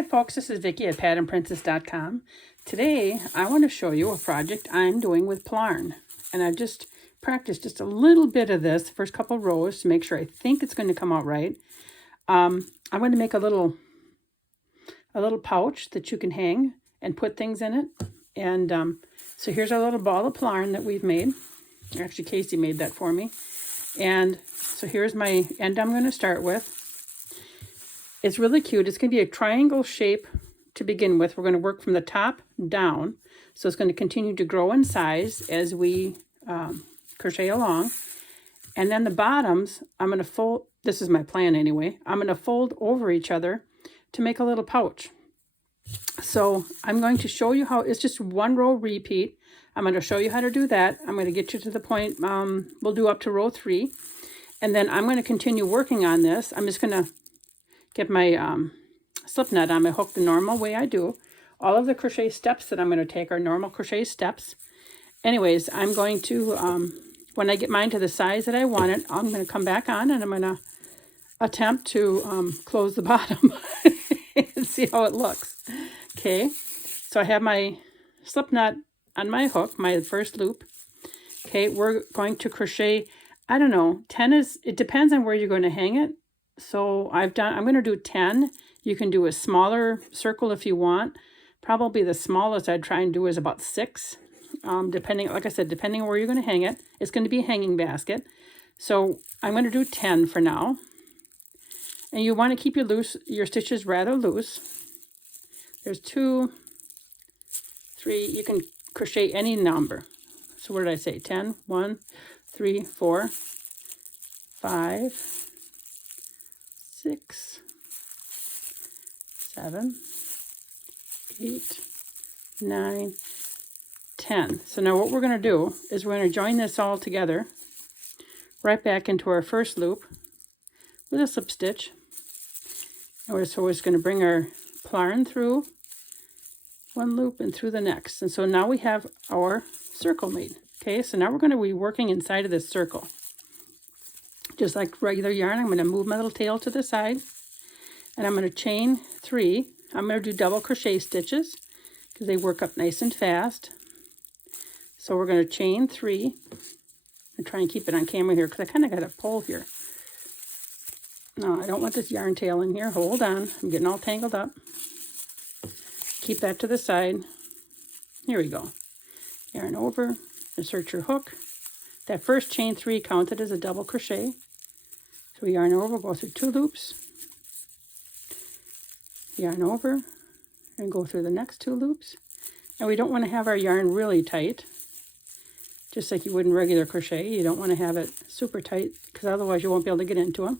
Hi folks, this is Vicki at patternprincess.com. Today I want to show you a project I'm doing with Plarn. And I've just practiced just a little bit of this, first couple rows, to make sure I think it's going to come out right. I'm going to make a little pouch that you can hang and put things in it. And so here's our little ball of Plarn that we've made. Actually, Casey made that for me. And so here's my end I'm going to start with. It's really cute. It's going to be a triangle shape to begin with. We're going to work from the top down. So it's going to continue to grow in size as we crochet along. And then the bottoms, I'm going to fold, this is my plan anyway, I'm going to fold over each other to make a little pouch. So I'm going to show you how, it's just one row repeat. I'm going to show you how to do that. I'm going to get you to the point, we'll do up to row 3. And then I'm going to continue working on this. I'm just going to get my slip knot on my hook the normal way I do. All of the crochet steps that I'm going to take are normal crochet steps. Anyways, I'm going to, when I get mine to the size that I want it, I'm going to come back on and I'm going to attempt to close the bottom and see how it looks. Okay, so I have my slip knot on my hook, my first loop. Okay, we're going to crochet, I don't know, 10 is, it depends on where you're going to hang it. So I'm going to do 10. You can do a smaller circle if you want. Probably the smallest I'd try and do is about 6. Depending, like I said, depending on where you're going to hang it. It's going to be a hanging basket. So I'm going to do 10 for now. And you want to keep your stitches rather loose. There's 2, 3. You can crochet any number. So what did I say? 10, 1, 3, 4, 5, 6, 7, 8, 9, 10. So now what we're going to do is we're going to join this all together right back into our first loop with a slip stitch. And we're just going to bring our Plarn through one loop and through the next. And so now we have our circle made. Okay, so now we're going to be working inside of this circle. Just like regular yarn, I'm going to move my little tail to the side and I'm going to chain 3. I'm going to do double crochet stitches because they work up nice and fast. So we're going to chain 3 and try and keep it on camera here because I kind of got a pole here. No, I don't want this yarn tail in here. Hold on. I'm getting all tangled up. Keep that to the side. Here we go. Yarn over, insert your hook. That first chain 3 counted as a double crochet. So we yarn over, go through 2 loops, yarn over, and go through the next 2 loops. And we don't want to have our yarn really tight, just like you would in regular crochet. You don't want to have it super tight, because otherwise you won't be able to get into them.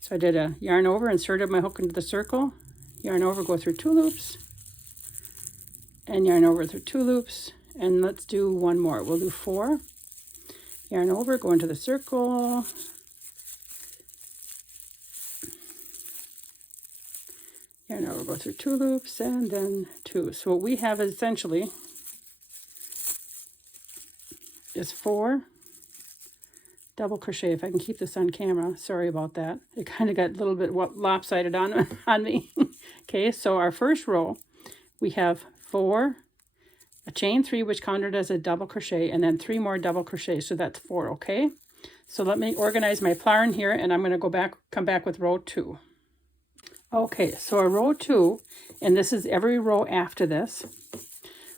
So I did a yarn over, inserted my hook into the circle, yarn over, go through 2 loops, and yarn over through 2 loops. And let's do one more. We'll do 4. Yarn over, go into the circle, yarn over, go through 2 loops, and then 2. So what we have essentially is 4 double crochet. If I can keep this on camera, sorry about that. It kind of got a little bit lopsided on me. Okay, so our first row, we have 4, a chain 3, which counted as a double crochet, and then 3 more double crochets, so that's 4. Okay, so let me organize my Plarn here, and I'm going to come back with row 2. Okay, so our row 2, and this is every row after this,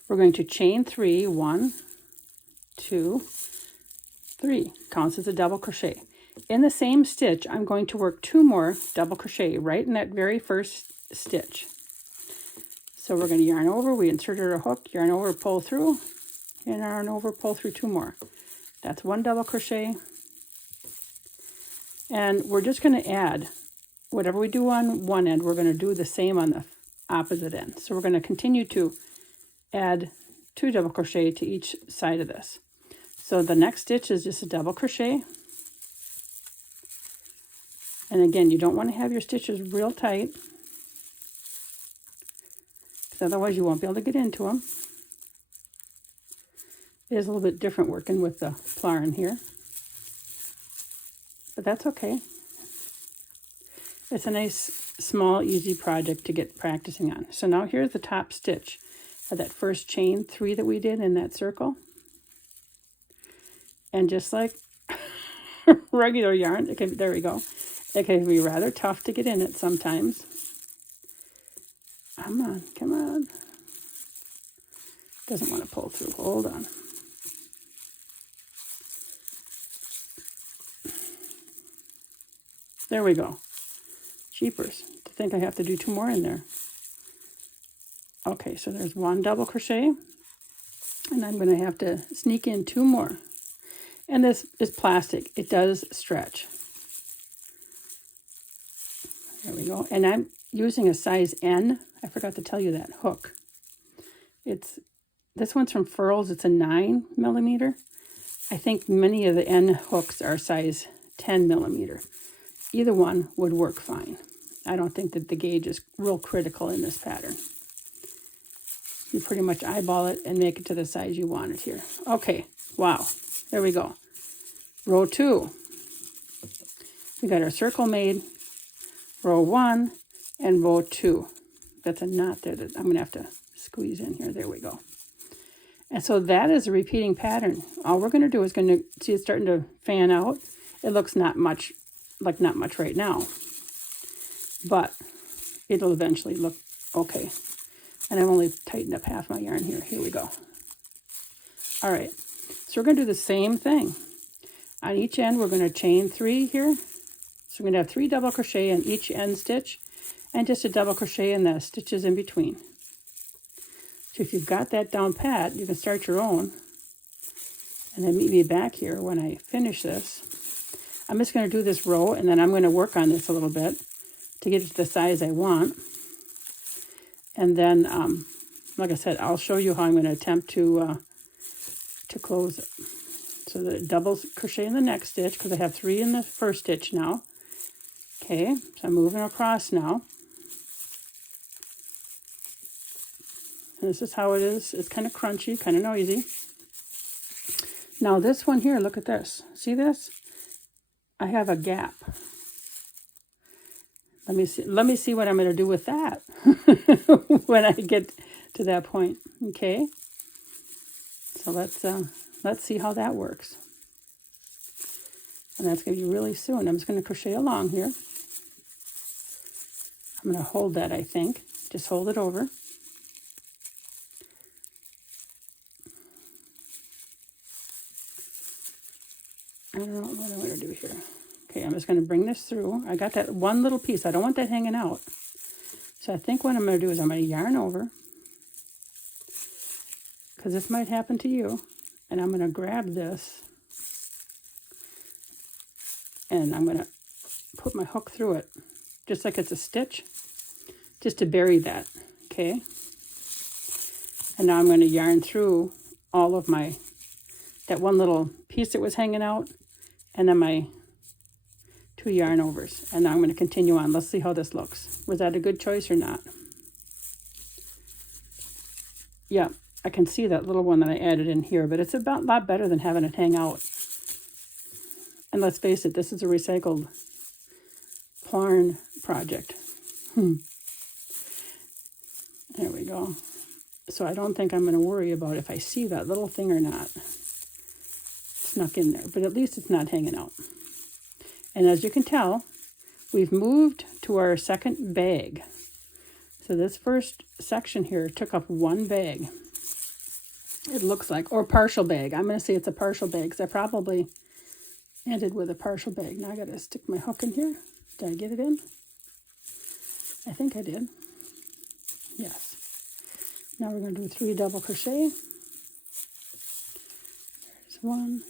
we're going to chain 3, 1, 2, 3, counts as a double crochet. In the same stitch, I'm going to work 2 more double crochet right in that very first stitch. So we're going to yarn over, we inserted our hook, yarn over, pull through, and yarn over, pull through 2 more. That's 1 double crochet. And we're just going to add, whatever we do on one end, we're going to do the same on the opposite end. So we're going to continue to add 2 double crochet to each side of this. So the next stitch is just a double crochet. And again, you don't want to have your stitches real tight, otherwise you won't be able to get into them. It is a little bit different working with the Plarn here, but that's okay. It's a nice, small, easy project to get practicing on. So now here's the top stitch of that first chain 3 that we did in that circle. And just like regular yarn, there we go. It can be rather tough to get in it sometimes. Come on, come on. Doesn't want to pull through. Hold on. There we go. Jeepers. To think I have to do 2 more in there. Okay, so there's 1 double crochet. And I'm going to have to sneak in 2 more. And this is plastic. It does stretch. There we go. And I'm using a size N. I forgot to tell you that hook. This one's from Furls. It's a 9mm. I think many of the N hooks are size 10mm. Either one would work fine. I don't think that the gauge is real critical in this pattern. You pretty much eyeball it and make it to the size you want it here. Okay, wow, there we go. Row 2. We got our circle made. Row 1 and row 2. That's a knot there that I'm going to have to squeeze in here. There we go. And so that is a repeating pattern. All we're going to do is going to see it starting to fan out. It looks not much right now, but it'll eventually look okay. And I've only tightened up half my yarn here. Here we go. All right, so we're going to do the same thing. On each end, we're going to chain 3 here. So we're going to have 3 double crochet in each end stitch and just a double crochet in the stitches in between. So if you've got that down pat, you can start your own. And then meet me back here when I finish this. I'm just going to do this row, and then I'm going to work on this a little bit to get it to the size I want. And then, like I said, I'll show you how I'm going to attempt to close it. So the double crochet in the next stitch, because I have 3 in the first stitch now. Okay, so I'm moving across now. And this is how it is. It's kind of crunchy, kind of noisy. Now this one here, look at this. See this? I have a gap. Let me see what I'm going to do with that when I get to that point. Okay. So let's see how that works. And that's going to be really soon. I'm just going to crochet along here. I'm going to hold that, I think. Just hold it over. I don't know what I'm going to do here. Okay, I'm just going to bring this through. I got that one little piece. I don't want that hanging out. So I think what I'm going to do is I'm going to yarn over, because this might happen to you. And I'm going to grab this, and I'm going to put my hook through it, just like it's a stitch, just to bury that, okay? And now I'm going to yarn through all of that one little piece that was hanging out, and then my 2 yarn overs. And now I'm going to continue on. Let's see how this looks. Was that a good choice or not? Yeah, I can see that little one that I added in here, but it's a lot better than having it hang out. And let's face it, this is a recycled Plarn project. There we go. So I don't think I'm going to worry about if I see that little thing or not snuck in there, but at least it's not hanging out. And as you can tell, we've moved to our second bag. So this first section here took up 1 bag. It looks like, or partial bag. I'm going to say it's a partial bag because I probably ended with a partial bag. Now I got to stick my hook in here. Did I get it in? I think I did. Yes. Now we're going to do 3 double crochet. There's 1.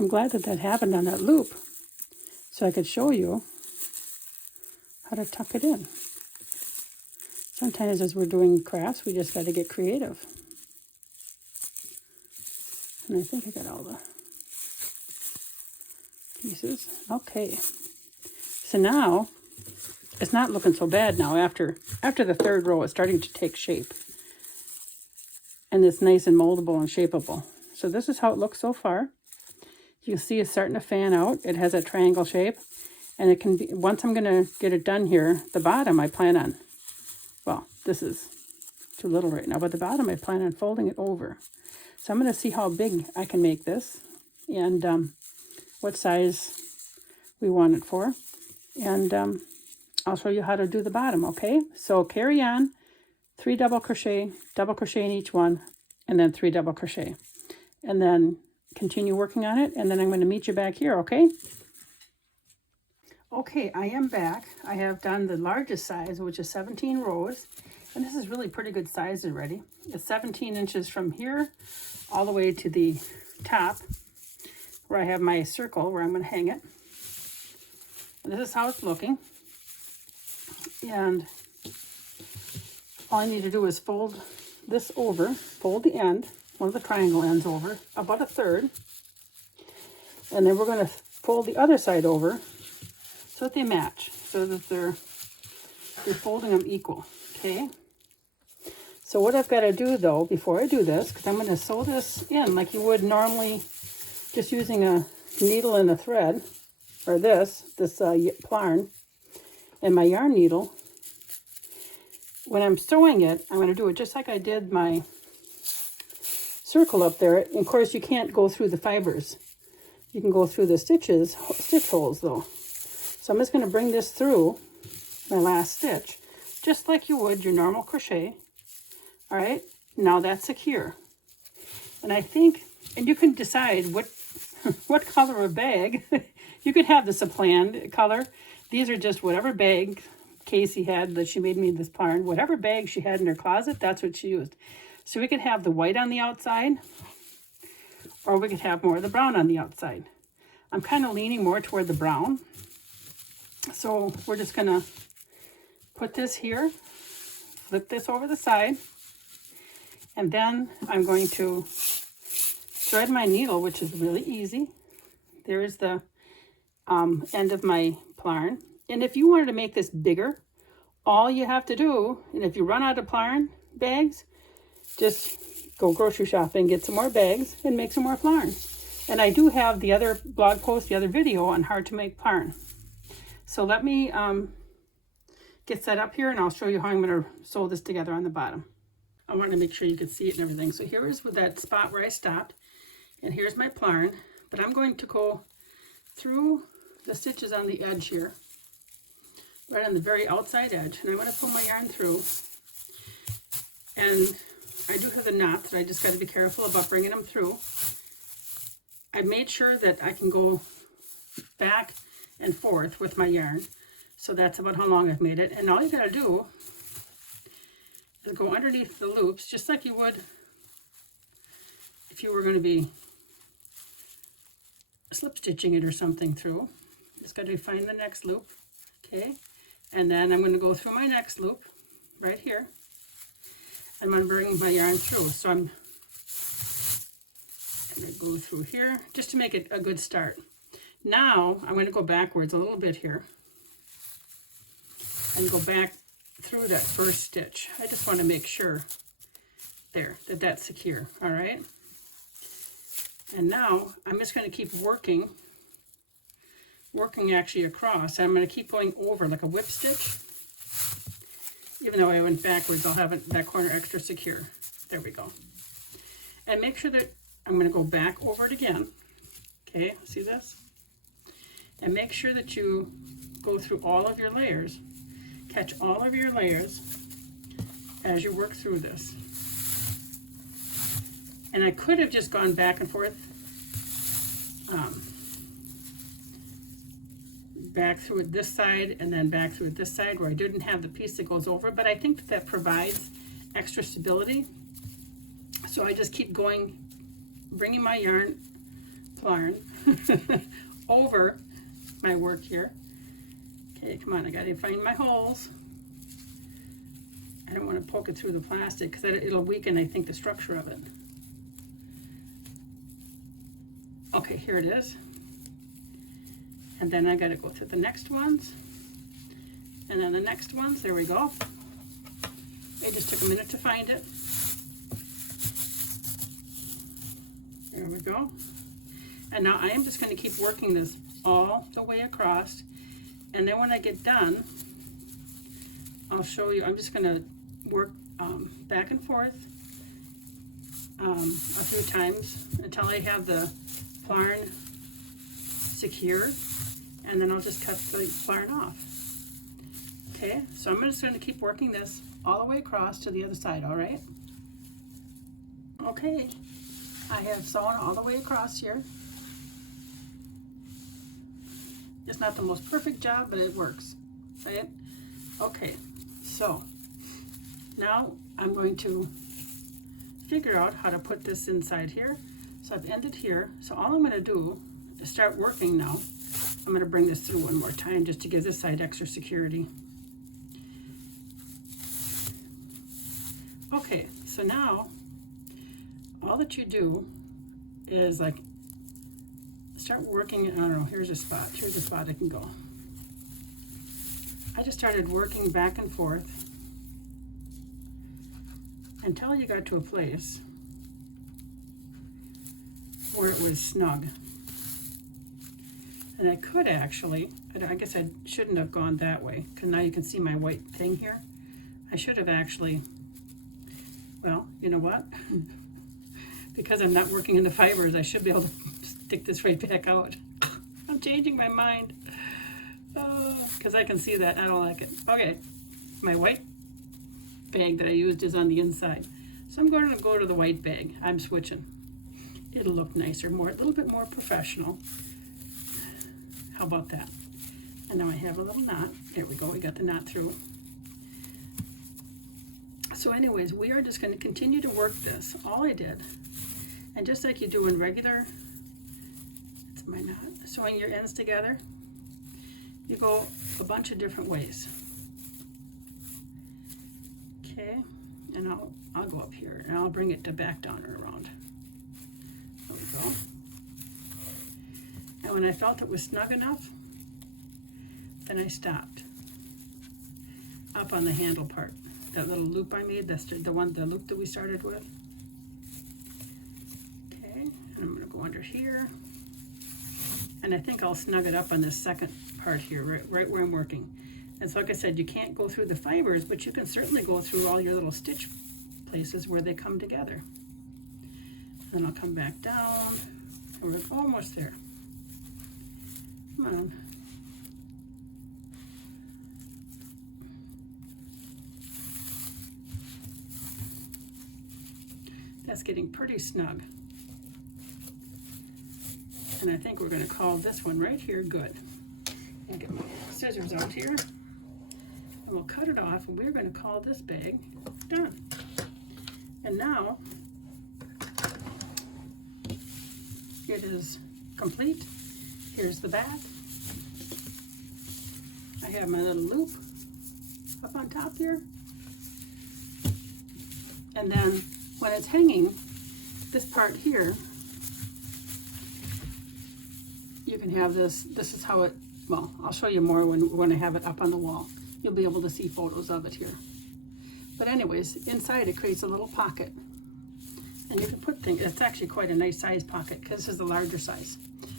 I'm glad that happened on that loop, so I could show you how to tuck it in. Sometimes as we're doing crafts, we just got to get creative. And I think I got all the pieces. Okay. So now, it's not looking so bad now. After the 3rd row, it's starting to take shape. And it's nice and moldable and shapeable. So this is how it looks so far. you'll see it's starting to fan out. It has a triangle shape. And it can be, once I'm going to get it done here, the bottom I plan on, well, this is too little right now, but the bottom I plan on folding it over. So I'm going to see how big I can make this and what size we want it for. And I'll show you how to do the bottom, okay? So carry on, 3 double crochet in each one, and then 3 double crochet. And then continue working on it, and then I'm going to meet you back here, okay? Okay, I am back. I have done the largest size, which is 17 rows. And this is really pretty good size already. It's 17 inches from here all the way to the top where I have my circle where I'm going to hang it. And this is how it's looking. And all I need to do is fold this over, fold the end, one of the triangle ends over, about 1/3. And then we're going to fold the other side over so that they match, so that you're folding them equal, okay? So what I've got to do though, before I do this, because I'm going to sew this in like you would normally just using a needle and a thread, or this Plarn and my yarn needle. When I'm sewing it, I'm going to do it just like I did my circle up there. And of course, you can't go through the fibers. You can go through the stitch holes though. So I'm just going to bring this through my last stitch, just like you would your normal crochet. All right, now that's secure. And I think, and you can decide what color of bag. You could have this a planned color. These are just whatever bag Casey had that she made me this Plarn. Whatever bag she had in her closet, that's what she used. So we could have the white on the outside, or we could have more of the brown on the outside. I'm kind of leaning more toward the brown. So we're just going to put this here, flip this over the side, and then I'm going to thread my needle, which is really easy. There's the end of my Plarn. And if you wanted to make this bigger, all you have to do, and if you run out of Plarn bags, just go grocery shopping, get some more bags, and make some more Plarn. And I do have the other blog post, the other video on how to make Plarn. So let me get set up here, and I'll show you how I'm going to sew this together on the bottom. I want to make sure you can see it and everything. So here is with that spot where I stopped, and here's my Plarn. But I'm going to go through the stitches on the edge here, right on the very outside edge, and I'm going to pull my yarn through. And I do have the knots that I just got to be careful about bringing them through. I made sure that I can go back and forth with my yarn. So that's about how long I've made it. And all you got to do is go underneath the loops, just like you would if you were going to be slip stitching it or something through. Just got to find the next loop, okay? And then I'm going to go through my next loop right here. I'm going to bring my yarn through. So I'm going to go through here just to make it a good start. Now I'm going to go backwards a little bit here and go back through that first stitch. I just want to make sure there that that's secure. All right. And now I'm just going to keep working actually across. I'm going to keep going over like a whip stitch. Even though I went backwards, I'll have that corner extra secure. There we go. And make sure that I'm going to go back over it again. Okay, see this? And make sure that you go through all of your layers. Catch all of your layers as you work through this. And I could have just gone back and forth, back through it this side and then back through it this side where I didn't have the piece that goes over, but I think that provides extra stability. So I just keep going, bringing my yarn, Plarn, over my work here. Okay, come on, I gotta find my holes. I don't want to poke it through the plastic because it'll weaken, I think, the structure of it. Okay, here it is. And then I got to go to the next ones. And then the next ones, there we go. It just took a minute to find it. There we go. And now I am just going to keep working this all the way across. And then when I get done, I'll show you. I'm just going to work back and forth a few times until I have the Plarn secured. And then I'll just cut the Plarn off. Okay, so I'm just going to keep working this all the way across to the other side, all right? Okay, I have sewn all the way across here. It's not the most perfect job, but it works, right? Okay, so now I'm going to figure out how to put this inside here. So I've ended here. So all I'm going to do is start working now. I'm going to bring this through one more time just to give this side extra security. Okay, so now all that you do is like start working. I don't know, here's a spot I can go. I just started working back and forth until you got to a place where it was snug. And I could actually, I guess I shouldn't have gone that way, because now you can see my white thing here. I should have actually, well, you know what? Because I'm not working in the fibers, I should be able to stick this right back out. I'm changing my mind. Because I can see that, I don't like it. Okay, my white bag that I used is on the inside. So I'm going to go to the white bag. I'm switching. It'll look nicer, a little bit more professional. How about that? And now I have a little knot. There we go, we got the knot through. So anyways, we are just going to continue to work this. All I did, and just like you do in regular, it's my knot, sewing your ends together, you go a bunch of different ways. Okay, and I'll go up here and I'll bring it to back down and around. There we go. And when I felt it was snug enough, then I stopped up on the handle part. That little loop I made, that's the loop that we started with. Okay, and I'm going to go under here. And I think I'll snug it up on this second part here, right where I'm working. And so like I said, you can't go through the fibers, but you can certainly go through all your little stitch places where they come together. Then I'll come back down, and we're almost there. Come on. That's getting pretty snug. And I think we're going to call this one right here good. I'll get my scissors out here. And we'll cut it off, and we're going to call this bag done. And now it is complete. Here's the back. I have my little loop up on top here. And then when it's hanging, this part here, you can have this is how it, well, I'll show you more when I have it up on the wall. You'll be able to see photos of it here. But anyways, inside it creates a little pocket. And you can put things, it's actually quite a nice size pocket because this is the larger size.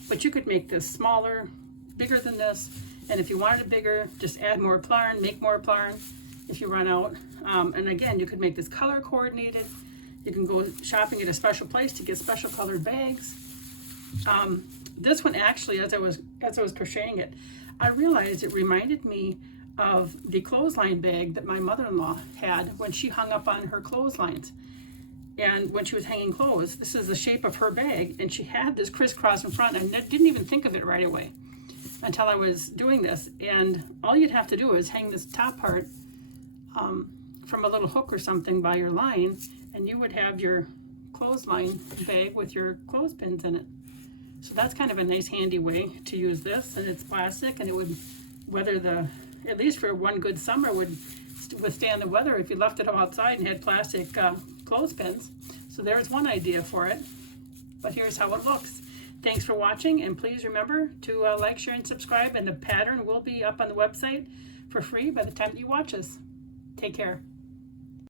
But you could make this smaller, bigger than this. And if you wanted it bigger, just add more Plarn, make more Plarn if you run out. And again, you could make this color coordinated. You can go shopping at a special place to get special colored bags. This one actually, as I was crocheting it, I realized it reminded me of the clothesline bag that my mother-in-law had when she hung up on her clotheslines. And when she was hanging clothes, this is the shape of her bag, and she had this crisscross in front, and I didn't even think of it right away until I was doing this. And all you'd have to do is hang this top part from a little hook or something by your line, and you would have your clothesline bag with your clothespins in it. So that's kind of a nice handy way to use this, and it's plastic, and it would weather at least for one good summer, would withstand the weather if you left it all outside and had plastic clothespins. So there's one idea for it, but here's how it looks. Thanks for watching, and please remember to like, share, and subscribe, and the pattern will be up on the website for free by the time that you watch us. Take care.